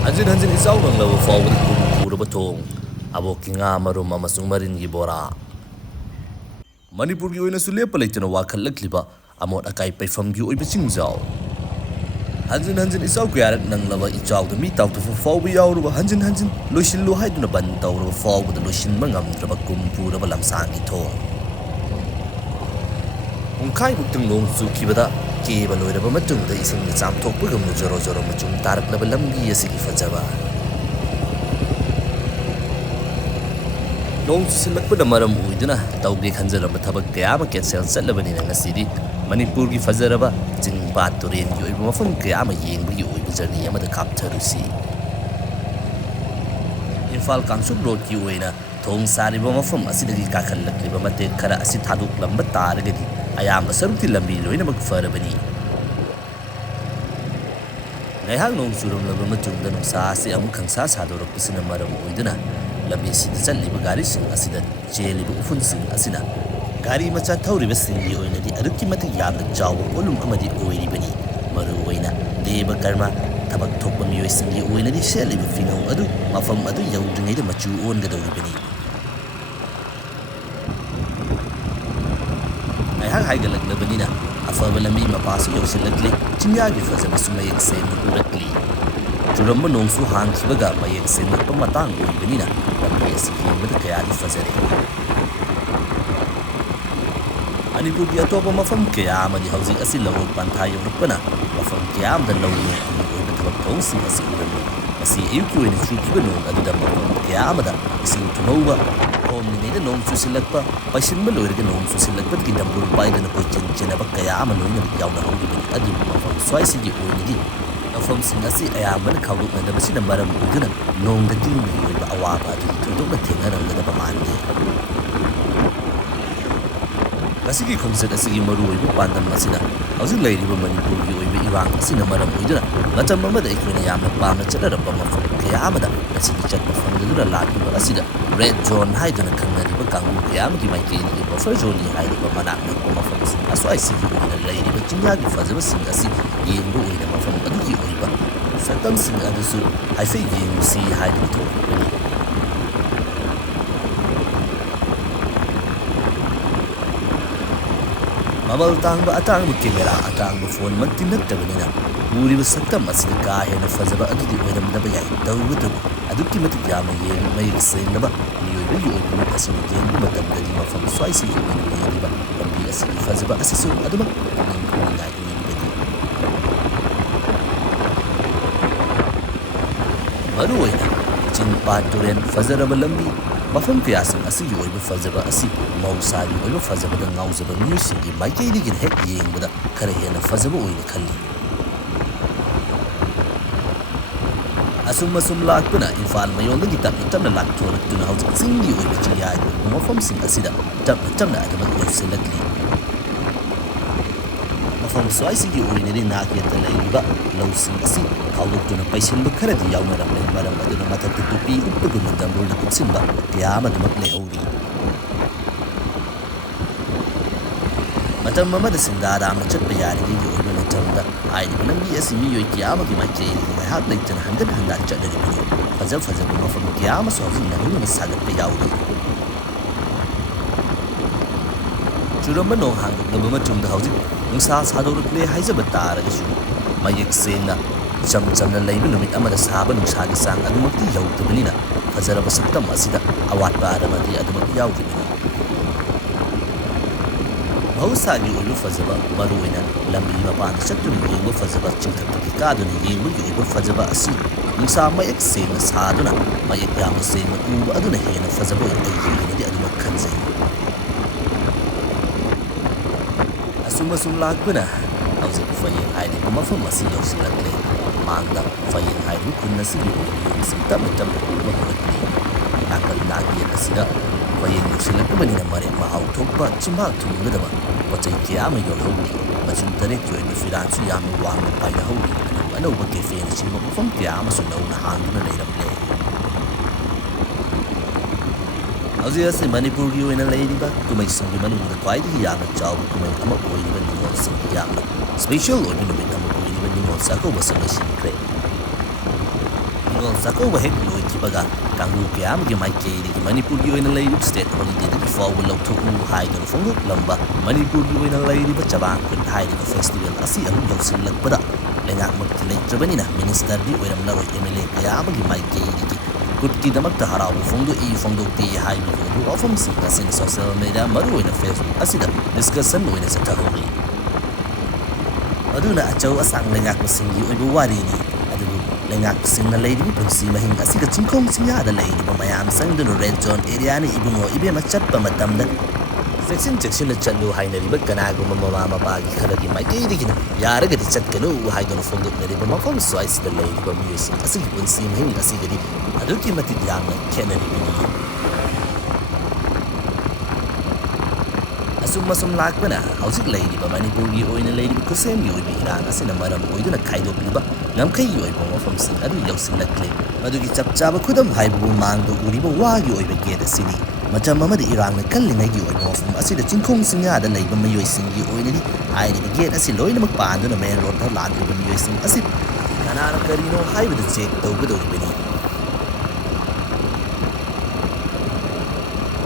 Hanjin hanjin isau nang lawa fawad pura batong abo kinga marum amasung marin gi bora Manipur gi oina sule palaitana wakhal lakliba amot akai paifam gi oiba chingjaw hanjin hanjin isau kyarak nang lawa ichaw da mi taw tu fawba yawruba hanjin hanjin loisin lo haiduna ban tawruba fawba da loisin mangam draba kumpura ba lamsang gi thong Ungkai buktung nong su kibada keba loiraba matung da ising da cham thok pugam nu joro joro machung tarak laba lambi asigi fajaba Nong su silakpa da maram uiduna tawge khanjaraba thabak kaya ma cancel chatlabani na ngasidi Manipur gi fajaraba jingba turen gi oiba mafam kaya ma yengba gi oiba journey amada kaptharusi Imphal Kangsuk Road ki oina thong sariba mafam asidagi kakhallakliba mate khara asi thaduk lamba taragadi ayamba sarukti lambi loinamak farabani Ngaihak nong suram laba matungda nungsa asi amuk khangsa sadorapasina maram oiduna lambi sida chatliba gari sing asida cheliba ufun sing asina gari macha thauriba singi oinadi adukki matik yamna chawa polum amadi oiribani maru oina deba karma tabak thokpa miyoi singi oinadi sheliba fingau adu mafam adu yaudringaida machu ongadoribani Ngaihak haigalaknabanina afaba lambi mapasu yausilakli chinyagi fazaba sumayek sena urakli Juramba nongsu hangkibaga mayek senakpa matang oibanina lambi asigi yengmada kayadi fazare Manipur gi atopa mafam kaya amadi hauzik asi lawog pantha yawrapana mafam kaya amda lawno kuni oiba thabak thongsing asi urami Masi ayuki oina chukiba nong aduda mafam kaya amada ising tumauba Omningayda nong susilakpa paisinba loiraga nong susilakpadagi dambul paidana koi chenaba kaya ama loina yawna hawribani adu mafam swaisigi oinadi Mafamsing asi ayambana khawdoknadabasina maram oiduna nongda tingbagi oiba awaba adugi thoidokna thengaramgadaba mande Asigi khomsat asigi maru oiba pandam asina hauzik lairiba Manipur gi oiba irang asina maram oiduna matam amada aikoina yamna pamna chalaraba mafam kaya amada asigi chatpa fangdaduna lakiba asida red zone haiduna khangnariba kangu kaya amagi maikeni buffer zone hairiba manak nakpa mafamsing aswai sigi oina lairiba chinyagi fazaba sing asi yengba oina mafam adugi oiba satamsing adusu haifei yengusi hairiba thokibani Mamal tangba atangba camera atangba phone makti nattabanina uriba saktam asida ka hena fazaba adudi oiramdaba yai tawbatu adukki matik yama yeng mayik senaba miyoiba gi oiba mut asina yengba matamdadi mafam swaisi gi oina layiriba lambi asigi fazaba asisu aduma nang kuningai oiribani Maru oina jingpa turen fazaraba lambi Mafam kayasang asigi oiba fazaba asi mausagi oiba fazaba da ngauzaba miyusingi maikaidigin hek yengbada kara hena fazaba oina khalli Asum lakpana Imphal mayondagi tapna laktholaktuna hauzik chinggi oiba chinyai oiba mafamsing asida tapna adamak yausilakli Mafam swaisigi oinari nakyata layriba lausing asi khawdoktuna paisinba kharadi yawnaramlai maram aduna mathakta tupi uppaguna damrolna kupsinba kaya amadamak lehori Matam amada singdaramna chatpa yarigaygi oiba matamda hairiba lambi asi miyoi kaya amagi maikayirigi ngaihak laitana handan chadlaribani fazaba mafam kaya amasu hauzik nanguna sagatpa yawri Juramba nong hangdoknaba matungda hauzik nungsa sadorukle haizaba taragasu mayek sena chamna laiba numit amada saba nungsagi sang adumakti yawtabanina fazaraba saktam asida awatba aramadi adumak yawribani Mahusagi oiba fazaba maruina lambi mapanda chatuna yengba fazaba chingthakpaki kaduna yengbagi oiba fazaba asi nungsa mayek sena saduna mayek yamna sena uba aduna hena fazaba oina ayyenadi adumak khanjai Asum lakpana hauzik fayeng hairiba mafam asi yausilakle Mangda fayeng hairiba kunna sigi oina yungsing tapna uba horakli Nakal nakiyan asida fayeng yausilakpabanina marek mahau thokpa chimbak thungadaba Pachay kaya ama yolhawri machung tarik yoiba firansu yamna wangna paina hawri anauba kefena chingba mafam kaya amasu nauna hangduna layramle Hauzik asi Manipur gi oina layriba kumaisinggi manungda khwaidagi yamna chawba kumai ama oiriba ningolsinggi yamna special oiba numit ama oiriba ningolsa akauba sangasinkre Ningol Zako Hek Loy Kibaga, Kangu Kiam, Gimaike, Manipur, you in a lady state holiday before we look to hide on Fongo Lamba, Manipur, you in a lady but Javan could hide in the festival. I see a look of Silak Pada, Lengat Mukilate Trabanina, Minister, with a Maro Emily, Kiam, Gimaike, good Kidamak Tahara, Fongo E, Fongo T, High, who often see us in social media, Maru in a Facebook, Asida, discuss and win as a Tahori. Aduna Joe Asang Lengak was singing over Warini. Lengak sing a lady from Simahing, a cigarette Kong Singa, the lady, but my am sang the red zone area, even more Ibima Chapa Matamda. Section section of Chalu Hinary, but Kanago Mama Bagi Karagi, my lady, Yaraga Chatkano, hide on a phone of the river, from so I see the lady from music, a cigarette when seeing him, a cigarette, a documented young Kennedy. Sumasum Lakana, how's it lady, but Manipur, you in a lady because same you will be Iran as in a madam, we do a Kaido Piba, Namka you from Sin, I do Yosin Lakli, Maduki Chapchaba couldn't hide Mango, Uriba, why you even get a city. Machamama the Iran, the Kalina you know from I see the Chinkong Singa, the labor may sing you already. I did get as a loin of Pan on a man road, the land with you sing as if Canara Carino high with the check, though with the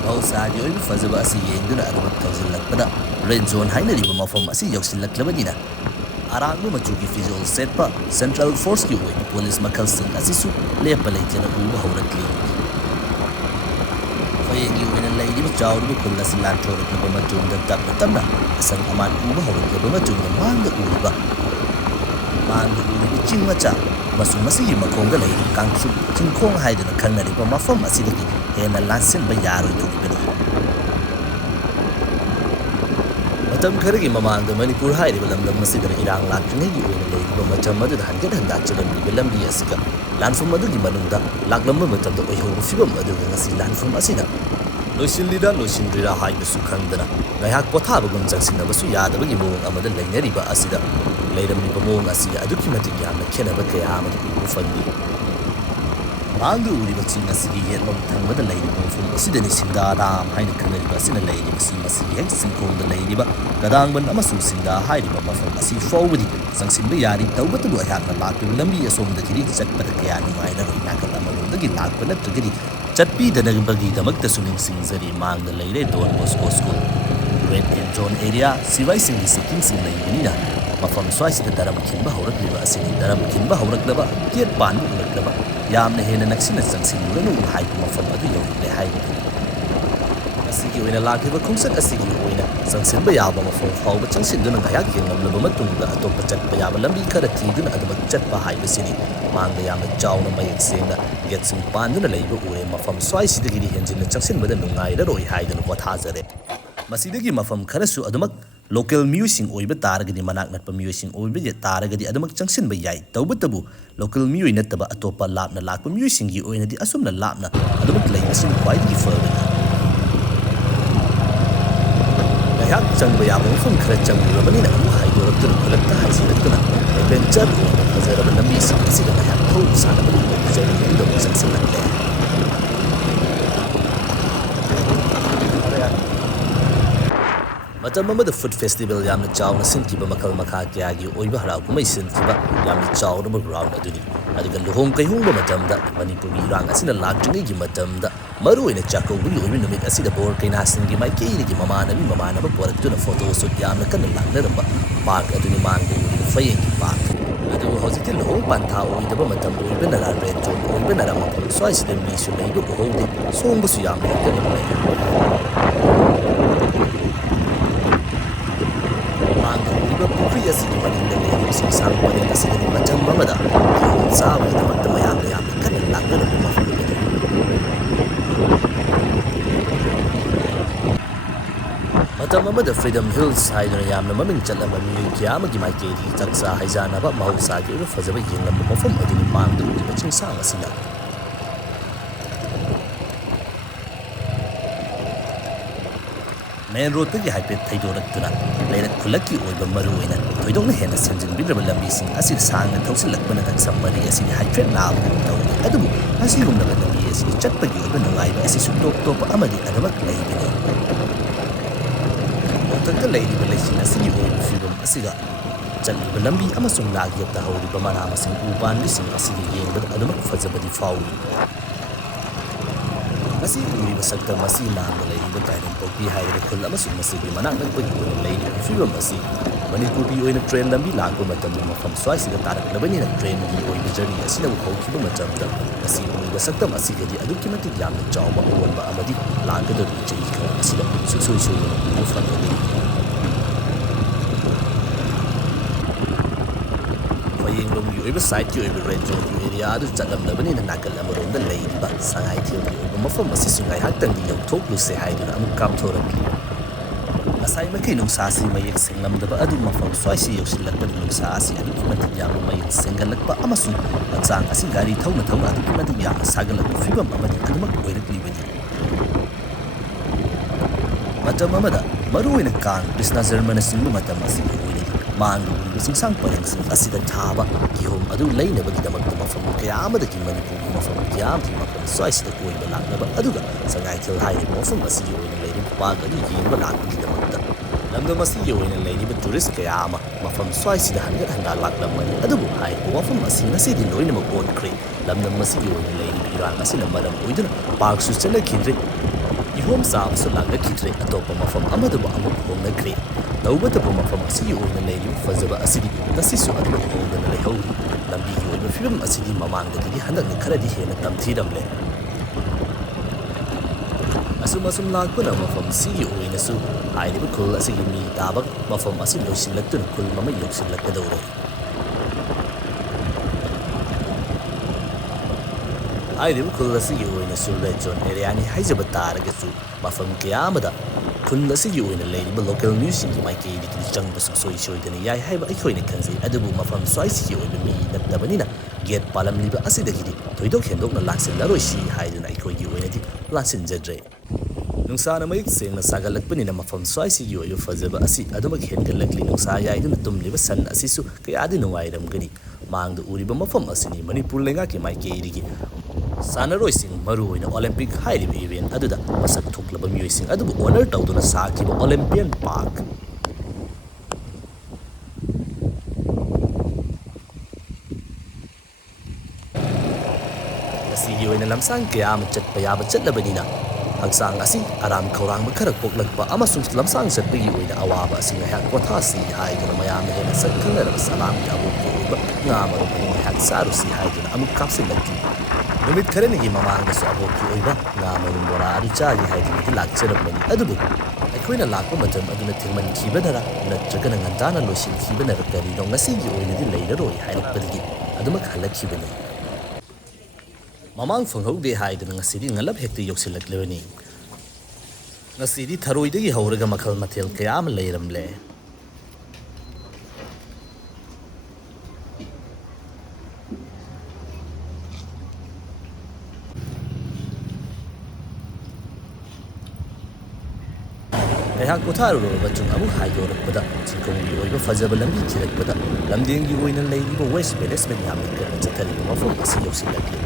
outside you for the Basi and the thousand Lakpada, Red Zone Hinary from Asi Yoxin Laklabadina. Arango Machuki Visual Setpa, Central Force you with Police Macalston Asisu, Lepalate and Uba Horatli. Faying you in a lady with Chow Bukulas Lantro at Nabamatun the Tapatana, San Aman Uba Horatlabamatun, the Manga Uba. Manga Uba Chimacha, Masumasi Makonga lady, Kansu, Chinkong hide in a canary from a form acidity. And a Lansin by Yaro to Ibn. Matam Karagi Mama, the Manipur High, will the Masider Iran Lakin, you in a lady, but Matama did Hanket and Dachel and Vilambi Asica. Land from Madugi Manunda, Laklamum, the Oyo Fibum, Madugasi land from Asina. Lusin Lida, Lusin Rida High Sukandana. Ngaihak Koithok Jackson of Suya, the Bigibo, Amada Laneriba Asida. Later Mibamo Asia, a documented Yam, the Kenabaka Yam, Ufandi. Mandu Rivatin as he yet long time with the lady from Sidney Sinda, Hide Canada, in a lady, Masi, Hexing the lady, but Gadang when Amasu Sinda, hiding from Asi forward, Sansimbi Yari, Tauba to have a lot to Lambi as home the Kiri, Jack Patakian, Minor, Nakama, the Gilak, but to get it. Chatpi the Nagabagi, the Magtasuning sings the Mang the lady, Don Bosco School. Red and Zone area, Sivising the Sittings in the Unina. From Swiss the Daram Kimba Horaklava, Sini Daram Kimba Horaklava, Kier Pan Horaklava, Yam the Hen and Accidents and Sinu, hide from Madu, the hide. A Siki in a lot of a concert, a Siki winner, Sansimba album of Howard Chansin and Hayakin of Lamatunga, Atopachat Payalambi Karatidun at the Chat behind the city. Man the Yam Jown of my singer gets some pan in the labor from Swiss the Giddy Hens in the Chansin with the Nungai, the Roy hide and what has it. Masidagi from Karasu Adamak. Local music oiba taragadi manak nat music oiba ya taragadi adamak changsin ba yai tawba tabu local music nataba atopa lapna lakpa music gi oina di asumna lapna adamak laibasin kwaidagi further ngaihak changba ya mafam khara changrabani na amu haidorabtur khulakta haisinatuna adventure fazaraba lambi sida ngaihak thau sanabani jari do changsin latle Matamama the food festival Yamna Chow Sinkiba Makal Makaki, Oiba Harakuma Sinkiba, Yamni Chow no ground Aduni. Adiga Luhom Kayumba Matamda, Manipur Rang as in a Lakini Matamda, Maru in a Chaco, we will make a cedar board can ask him my key, Mamana, Mamana, but to the photos of Yamaka and Landerba, Park Aduni Mango, Faying Park. Adu Hositil Home Pantao with the Matam, even a red zone, or even a Ramapon, so I see the mission labor holding, so was Yamaka. Pukri as you in the name of some wedding as in Macam Mamada, the Saw with the Matamayam, and Lagan of Matamama the Freedom Hills side on Yam, the Mamin Chalam, Yamaki, my Katie, Taxa, Hizana, but Mahosaki, for the beginning of from Odin Mandu, which is Sangasina. Main road to the Hypet Taidoratuna, later Kulaki or the Maruina. We don't have a sense in Bidra missing as it sang and tossed like when at somebody as in Hypet now. Adu, as you remember the years, you chat by you when alive as is to top Amadi and a lady. What the lady relation as you will film a cigar. ꯆꯠꯂꯤꯕ ꯂꯝꯕꯤ ꯑꯃꯁꯨꯡ ꯅꯥꯛꯌꯦꯠꯇ ꯍꯧꯔꯤꯕ ꯃꯅꯥ ꯃꯁꯤꯡ ꯎ ꯄꯥꯝꯕꯤꯁꯤꯡ ꯑꯁꯤꯒ ꯌꯦꯡꯕꯗ ꯑꯗꯨꯃꯛ ꯐꯖꯕꯗꯤ ꯐꯥꯎꯏ ꯉꯁꯤ ꯎꯔꯤꯕ ꯁꯛꯇꯝ ꯑꯁꯤ ꯃꯥꯡꯗ ꯂꯩꯔꯤꯕ ꯀꯥꯏꯔꯦꯟ ꯄꯣꯛꯄꯤ ꯍꯥꯏꯔꯤꯕ ꯈꯨꯜ ꯑꯃꯁꯨꯡ ꯃꯁꯤꯒꯤ ꯃꯅꯥꯛ ꯅꯛꯄꯒꯤ ꯑꯣꯏꯅ ꯂꯩꯔꯤꯕ ꯐꯤꯕꯝ ꯑꯁꯤ ꯃꯅꯤꯄꯨꯔꯒꯤ ꯑꯣꯏꯅ ꯇ꯭ꯔꯦꯟ ꯂꯝꯕꯤ ꯂꯥꯛꯄ ꯃꯇꯝꯗ ꯃꯐꯝ ꯁ꯭ꯋꯥꯏꯁꯤꯗ ꯇꯥꯔꯛꯂꯕꯅꯤꯅ ꯇ꯭ꯔꯦꯟꯒꯤ ꯑꯣꯏꯕ ꯖꯔꯅꯤ ꯑꯁꯤꯅꯕꯨ ꯍꯧꯈꯤꯕ ꯃꯇꯝꯗ ꯉꯁꯤ ꯎꯔꯤꯕ ꯁꯛꯇꯝ ꯑꯁꯤꯒꯗꯤ ꯑꯗꯨꯛꯀꯤ ꯃꯇꯤꯛ ꯌꯥꯝꯅ ꯆꯥꯎꯕ ꯑꯑꯣꯟꯕ ꯑꯃꯗꯤ ꯂꯥꯛꯀꯗꯧꯔꯤꯕ ꯆꯍꯤ ꯈꯔ ꯑꯁꯤꯗ ꯁꯨꯡꯁꯣꯏ ꯁꯣꯏꯗꯅ ꯎꯕ ꯐꯪꯒꯅꯤ ꯐꯌꯦꯡꯂꯣꯡꯒꯤ ꯑꯣꯏꯕ ꯁꯥꯏꯠꯀꯤ ꯑꯣꯏꯕ ꯔꯦꯠ ꯖꯣꯟꯒꯤ ꯑꯦꯔꯤꯌꯥ ꯑꯗꯨ ꯆꯠꯂꯝꯂꯕꯅꯤꯅ ꯅꯥꯀꯜ ꯑꯃꯔꯣꯝꯗ ꯂꯩꯔꯤꯕ ꯁꯉꯥꯏꯊꯦꯜꯒꯤ ꯑꯣꯏꯕ ꯃꯐꯝ ꯑꯁꯤꯁꯨ ꯉꯥꯏꯍꯥꯛꯇꯪꯗꯤ ꯌꯧꯊꯣꯛꯂꯨꯁꯦ ꯍꯥꯏꯗꯨꯅ ꯑꯃꯨꯛ ꯀꯥꯞꯊꯣꯔꯛꯂꯤ ꯉꯁꯥꯏ ꯃꯈꯩ ꯅꯨꯡꯁꯥꯁꯤ ꯃꯌꯦꯛ ꯁꯦꯡꯂꯝꯗꯕ ꯑꯗꯨ ꯃꯐꯝ ꯁ꯭ꯋꯥꯏꯁꯤ ꯌꯧꯁꯤꯜꯂꯛꯄꯗ ꯅꯨꯡꯁꯥ ꯑꯁꯤ ꯑꯗꯨꯛꯀꯤ ꯃꯇꯤꯛ ꯌꯥꯝꯅ ꯃꯌꯦꯛ ꯁꯦꯡꯒꯠꯂꯛꯄ ꯑꯃꯁꯨꯡ ꯍꯛꯆꯥꯡ ꯑꯁꯤ ꯒꯥꯔꯤ ꯊꯧꯅ ꯊꯧꯅ ꯑꯗꯨꯛꯀꯤ ꯃꯇꯤꯛ ꯌꯥꯝꯅ ꯁꯥꯒꯠꯂꯛꯄ ꯐꯤꯕꯝ ꯑꯃꯗꯤ ꯑꯗꯨꯃꯛ ꯑꯣꯏꯔꯛꯂꯤꯕꯅꯤ ꯃꯇꯝ ꯑꯃꯗ ꯃꯔꯨꯑꯣꯏꯅ ꯀꯥꯡ ꯀ꯭ꯔꯤꯁꯅ ꯖꯔꯃꯅꯆꯤꯡꯕ ꯃꯇꯝ ꯑꯁꯤꯒꯤ ꯑꯣꯏꯅꯗꯤ ꯃꯥꯡꯗ ꯎꯔꯤꯕ ꯆꯤꯡꯁꯥꯡ ꯄꯔꯦꯡꯁꯤꯡ ꯑꯁꯤꯗ ꯊꯥꯕ ꯀꯤꯍꯣꯝ ꯑꯗꯨ ꯂꯩꯅꯕꯒꯤꯗꯃꯛꯇ ꯃꯐꯝ ꯀꯌా ꯑꯃꯗꯒꯤ ꯃꯅꯤꯄꯨꯔꯒꯤ ꯃꯐꯝ ꯀꯌꯥ ꯑꯃꯗꯒꯤ ꯃꯐꯝ ꯁ꯭ꯋꯥꯏꯁꯤꯗ ꯀꯣꯏꯕ ꯂꯥꯛꯅꯕ ꯑꯗꯨꯒ ꯁꯉꯥꯏꯊꯦꯜ ꯍꯥꯏꯔꯤꯕ ꯃꯐꯝ ꯑꯁꯤꯒꯤ ꯑꯣꯏꯅ ꯂꯩꯔꯤꯕ ꯄꯥꯔꯛ ꯑꯗꯨ ꯌꯦꯡꯕ ꯂꯥꯛꯄꯒꯤꯗꯃꯛꯇ ꯂꯝꯗꯝ ꯑꯁꯤꯒꯤ ꯑꯣꯏꯅ ꯂꯩꯔꯤꯕ ꯇꯨꯔꯤꯁ ꯀꯌꯥ ꯑꯃ ꯃꯐꯝ ꯁ꯭ꯋꯥꯏꯁꯤꯗ ꯍꯟꯒꯠ ꯍꯟꯗꯥ ꯂꯥꯛꯂꯝꯕꯅꯤ ꯑꯗꯨꯕꯨ ꯍꯥꯏꯔꯤꯕ ꯋꯥꯐꯝ ꯑꯁꯤ ꯉꯁꯤꯗꯤ ꯂꯣꯏꯅꯃꯛ ꯑꯣꯟꯈ꯭ꯔꯦ ꯂꯝꯗꯝ ꯑꯁꯤꯒꯤ ꯑꯣꯏꯅ ꯂꯩꯔꯤꯕ ꯏꯔꯥꯡ ꯑꯁꯤꯅ ꯃꯔꯝ ꯑꯣꯏꯗꯨꯅ ꯄꯥꯔꯛꯁꯨ ꯆꯠꯅꯈꯤꯗ꯭ꯔꯦ ꯀꯤꯍꯣꯝ ꯆꯥꯕꯁꯨ ꯂꯥꯛꯅꯈꯤꯗ꯭ꯔꯦ ꯑꯇꯣꯞꯄ ꯃꯐꯝ ꯑꯃꯗꯕꯨ ꯑꯃꯨꯛ ꯍꯣꯡꯅꯈ꯭ꯔꯦ ꯇꯧꯕꯇꯕꯨ ꯃꯐꯝ ꯑꯁꯤꯒꯤ ꯑꯣꯏꯅ ꯂꯩꯔꯤꯕ ꯐꯖꯕ ꯑꯁꯤꯗꯤ ꯉꯁꯤꯁꯨ ꯑꯗꯨꯃꯛ ꯍꯣꯡꯗꯅ ꯂꯩꯍꯧꯔꯤ ꯂꯝꯕꯤꯒꯤ ꯑꯣꯏꯕ ꯐꯤꯕꯝ ꯑꯁꯤꯗꯤ ꯃꯃꯥꯡꯗꯒꯤꯗꯤ ꯍꯟꯗꯛꯅ ꯈꯔꯗꯤ ꯍꯦꯟꯅ ꯇꯝꯊꯤꯔꯝꯂꯦ ꯑꯁꯨꯝ ꯂꯥꯛꯄꯅ ꯃꯐꯝꯁꯤꯒꯤ ꯑꯣꯏꯅꯁꯨ ꯍꯥꯏꯔꯤꯕ ꯈꯨꯜ ꯑꯁꯤꯒꯤ ꯃꯤ ꯇꯥꯕ ꯃꯐꯝ ꯑꯁꯤ ꯂꯣꯏꯁꯤꯜꯂꯛꯇꯨꯅ ꯈꯨꯜ ꯑꯃ ꯌꯧꯁꯤꯜꯂꯛꯀꯗꯧꯔꯦ ꯍꯥꯏꯔꯤꯕ ꯈꯨꯜ ꯑꯁꯤꯒꯤ ꯑꯣꯏꯅꯁꯨ ꯔꯦꯠ ꯖꯣꯟ ꯑꯦꯔꯤꯌꯥꯅꯤ ꯍꯥꯏꯖꯕ ꯇꯥꯔꯒꯁꯨ ꯃꯐꯝ ꯀꯌా ꯑꯃꯗ ꯈꯨꯜ ꯑꯁꯤꯒꯤ ꯑꯣꯏꯅ ꯂꯩꯔꯤꯕ ꯂꯣꯀꯦꯜ ꯃꯤꯁꯤꯡꯒꯤ ꯃꯥꯏꯀꯩꯗꯒꯤ ꯆꯪꯕ ꯁꯨꯡꯁꯣꯏ ꯁꯣꯏꯗꯅ ꯌꯥꯏ ꯍꯥꯏꯕ ꯑꯩꯈꯣꯏꯅ ꯈꯟꯖꯩ ꯑꯗꯨꯕꯨ ꯃꯐꯝ ꯁ꯭ꯋꯥꯏꯁꯤꯒꯤ ꯑꯣꯏꯕ ꯃꯤ ꯅꯠꯇꯕꯅꯤꯅ ꯒꯦꯠ ꯄꯥꯜꯂꯝꯂꯤꯕ ꯑꯁꯤꯗꯒꯤꯗꯤ ꯊꯣꯏꯗꯣꯛ ꯍꯦꯟꯗꯣꯛꯅ ꯂꯥꯛꯁꯤꯜꯂꯔꯣꯏꯁꯤ ꯍꯥꯏꯗꯨꯅ ꯑꯩꯈꯣꯏꯒꯤ ꯑꯣꯏꯅꯗꯤ ꯂꯥꯛꯁꯤꯟꯖꯗ꯭ꯔꯦ ꯅꯨꯡꯁꯥꯅ ꯃꯌꯦꯛ ꯁꯦꯡꯅ ꯁꯥꯒꯠꯂꯛꯄꯅꯤꯅ ꯃꯐꯝ ꯁ꯭ꯋꯥꯏꯁꯤꯒꯤ ꯑꯣꯏꯕ ꯐꯖꯕ ꯑꯁꯤ ꯑꯗꯨꯃꯛ ꯍꯦꯟꯒꯠꯂꯛꯂꯤ ꯅꯨꯡꯁꯥ ꯌꯥꯏꯗꯨꯅ ꯇꯨꯝꯂꯤꯕ ꯁꯟ ꯑꯁꯤꯁꯨ ꯀꯌꯥꯗꯤ ꯅꯨꯡꯉꯥꯏꯔꯝꯒꯅꯤ ꯃꯥꯡꯗ ꯎꯔꯤꯕ ꯃꯐꯝ ꯑꯁꯤꯅꯤ ꯃꯅꯤꯄꯨꯔ ꯂꯩꯉꯥꯛꯀꯤ ꯃꯥꯏꯀꯩꯗꯒꯤ ꯁꯥꯟꯅꯔꯣꯏꯁꯤꯡ ꯃꯔꯨꯑꯣꯏꯅ ꯑꯣꯂꯦꯝꯄꯤꯛ ꯍꯥꯏꯔꯤꯕ ꯏꯚꯦꯟꯠ ꯑꯗꯨꯗ ꯃꯁꯛ ꯊꯣꯛꯂꯕ ꯃꯤꯑꯣꯏꯁꯤꯡ ꯑꯗꯨꯕꯨ ꯑꯣꯅꯔ ꯇꯧꯗꯨꯅ ꯁꯥꯈꯤꯕ ꯑꯣꯂꯦꯝꯄꯤꯌꯟ ꯄꯥꯔꯛ ꯉꯁꯤꯒꯤ ꯑꯣꯏꯅ ꯂꯝꯁꯥꯡ ꯀꯌా ꯑꯃ ꯆꯠꯄ ꯌꯥꯕ ꯆꯠꯂꯕꯅꯤꯅ ꯍꯛꯆꯥꯡ ꯑꯁꯤ ꯑꯔꯥꯝ ꯈꯧꯔꯥꯡꯕ ꯈꯔ ꯄꯣꯛꯂꯛꯄ ꯑꯃꯁꯨꯡ ꯂꯝꯁꯥꯡ ꯆꯠꯄꯒꯤ ꯑꯣꯏꯅ ꯑꯋꯥꯕ ꯑꯁꯤ ꯉꯥꯏꯍꯥꯛ ꯄꯣꯊꯥꯁꯤ ꯍꯥꯏꯗꯨꯅ ꯃꯌꯥꯝꯅ ꯍꯦꯟꯅ ꯁꯛ ꯈꯪꯅꯔꯕ ꯁꯂꯥꯝꯒꯤ ꯑꯕꯣꯛꯀꯤ ꯑꯣꯏꯕ ꯉꯥ ꯃꯔꯨꯝ ꯑꯗꯨ ꯉꯥꯏꯍꯥꯛ ꯆꯥꯔꯨꯁꯤ ꯍꯥꯏꯗꯨꯅ ꯑꯃꯨꯛ ꯀꯥꯞꯁꯤꯜꯂꯛꯂꯤ ꯅꯨꯃꯤꯠ ꯈꯔꯅꯤꯒꯤ ꯃꯃꯥꯡꯗꯁꯨ ꯑꯕꯣꯛꯀꯤ ꯑꯣꯏꯕ ꯉꯥ ꯃꯔꯨꯝ ꯕꯣꯔꯥ ꯑꯗꯨ ꯆꯥꯒꯦ ꯍꯥꯏꯗꯨꯅꯗꯤ ꯂꯥꯛꯆꯔꯝꯕꯅꯤ ꯑꯗꯨꯕꯨ ꯑꯩꯈꯣꯏꯅ ꯂꯥꯛꯄ ꯃꯇꯝ ꯑꯗꯨꯅ ꯊꯦꯡꯃꯟꯈꯤꯕꯅꯔ ꯅꯠꯇ꯭ꯔꯒꯅ ꯉꯟꯇꯥꯅ ꯂꯣꯏꯁꯤꯟꯈꯤꯕꯅꯔ ꯀꯔꯤꯅꯣ ꯉꯁꯤꯒꯤ ꯑꯣꯏꯅꯗꯤ ꯂꯩꯔꯔꯣꯏ ꯍꯥꯏꯔꯛꯄꯗꯒꯤ ꯑꯗꯨꯃꯛ ꯍꯜꯂꯛꯈꯤꯕꯅꯤ ꯃꯃꯥꯡ ꯐꯪꯍꯧꯗꯦ ꯍꯥꯏꯗꯨꯅ ꯉꯁꯤꯗꯤ ꯉꯜꯂꯞ ꯍꯦꯛꯇ ꯌꯧꯁꯤꯜꯂꯛꯂꯕꯅꯤ ꯉꯁꯤꯗꯤ ꯊꯔꯣꯏꯗꯒꯤ ꯍꯧꯔꯒ ꯃꯈꯜ ꯃꯊꯦꯜ ꯀꯌా ꯑꯃ ꯂꯩꯔꯝꯂꯦ ꯉꯥꯏꯍꯥꯛ ꯄꯣꯊꯥꯔꯨꯔꯕ ꯃꯇꯨꯡ ꯑꯃꯨꯛ ꯍꯥꯏꯗꯣꯔꯛꯄꯗ ꯆꯤꯡꯈꯣꯡꯒꯤ ꯑꯣꯏꯕ ꯐꯖꯕ ꯂꯝꯕꯤ ꯊꯤꯔꯛꯄꯗ ꯂꯝꯗꯦꯡꯒꯤ ꯑꯣꯏꯅ ꯂꯩꯔꯤꯕ ꯋꯦꯁ ꯃꯦꯅꯦꯖꯃꯦꯟ ꯌꯥꯝꯅ ꯀꯟꯅ ꯆꯠꯊꯔꯤꯕ ꯃꯐꯝ ꯑꯁꯤ ꯌꯧꯁꯤꯜꯂꯛꯂꯤ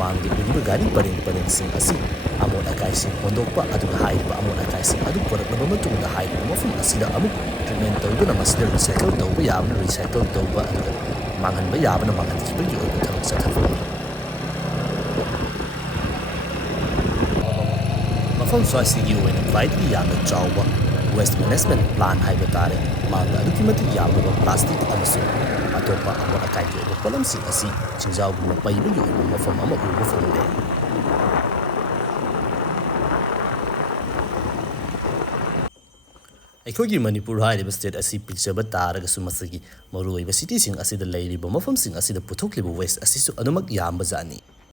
ꯃꯥꯡꯗ ꯎꯔꯤꯕ ꯒꯥꯔꯤ ꯄꯔꯦꯡꯁꯤꯡ ꯑꯁꯤ ꯑꯃꯣꯠ ꯑꯀꯥꯏꯁꯤꯡ ꯍꯣꯟꯗꯣꯛꯄ ꯑꯗꯨꯒ ꯍꯥꯏꯔꯤꯕ ꯑꯃꯣꯠ ꯑꯀꯥꯏꯁꯤꯡ ꯑꯗꯨ ꯄꯨꯔꯛꯂꯕ ꯃꯇꯨꯡꯗ ꯍꯥꯏꯔꯤꯕ ꯃꯐꯝ ꯑꯁꯤꯗ ꯑꯃꯨꯛ ꯇ꯭ꯔꯤꯠꯃꯦꯟ ꯇꯧꯗꯨꯅ ꯃꯁꯤꯗ ꯔꯤꯁꯥꯏꯀꯜ ꯇꯧꯕ ꯌꯥꯕꯅ ꯔꯤꯁꯥꯏꯀꯜ ꯇꯧꯕ ꯑꯗꯨꯒ ꯃꯥꯡꯍꯟꯕ ꯌꯥꯕꯅ ꯃꯥꯡꯍꯟꯈꯤꯕꯒꯤ ꯑꯣꯏꯕ ꯊꯕꯛ ꯆꯠꯊꯕꯅꯤ ꯃꯐꯝ ꯁ꯭ꯋꯥꯏꯁꯤꯒꯤ ꯑꯣꯏꯅ ꯈ꯭ꯋꯥꯏꯗꯒꯤ ꯌꯥꯝꯅ ꯆꯥꯎꯕ ꯋꯦꯁ ꯃꯦꯅꯦꯖꯃꯦꯟ ꯄ꯭ꯂꯥꯟ ꯍꯥꯏꯕ ꯇꯥꯔꯦ ꯃꯥꯡꯗ ꯑꯗꯨꯛꯀꯤ ꯃꯇꯤꯛ ꯌꯥꯝꯂꯕ ꯄ꯭ꯂꯥꯁꯇꯤꯛ ꯑꯃꯁꯨꯡ ꯑꯇꯣꯞꯄ ꯑꯃꯣꯠ ꯑꯀꯥꯏꯒꯤ ꯑꯣꯏꯕ ꯄꯣꯠꯂꯝꯁꯤꯡ ꯑꯁꯤ ꯆꯤꯡꯖꯥꯎꯒꯨꯝꯅ ꯄꯩꯕꯒꯤ ꯑꯣꯏꯕ ꯃꯐꯝ ꯑꯃ ꯎꯕ ꯐꯪꯂꯦ ꯑꯩꯈꯣꯏꯒꯤ ꯃꯅꯤꯄꯨꯔ ꯍꯥꯏꯔꯤꯕ ꯁ꯭ꯇꯦꯠ ꯑꯁꯤ ꯄꯤꯛꯆꯕ ꯇꯥꯔꯒꯁꯨ ꯃꯁꯤꯒꯤ ꯃꯔꯨꯑꯣꯏꯕ ꯁꯤꯇꯤꯁꯤꯡ ꯑꯁꯤꯗ ꯂꯩꯔꯤꯕ ꯃꯐꯝꯁꯤꯡ ꯑꯁꯤꯗ ꯄꯨꯊꯣꯛꯂꯤꯕ ꯋꯦꯁ ꯑꯁꯤꯁꯨ ꯑꯗꯨꯃꯛ ꯌꯥꯝꯕꯖꯥꯠꯅꯤ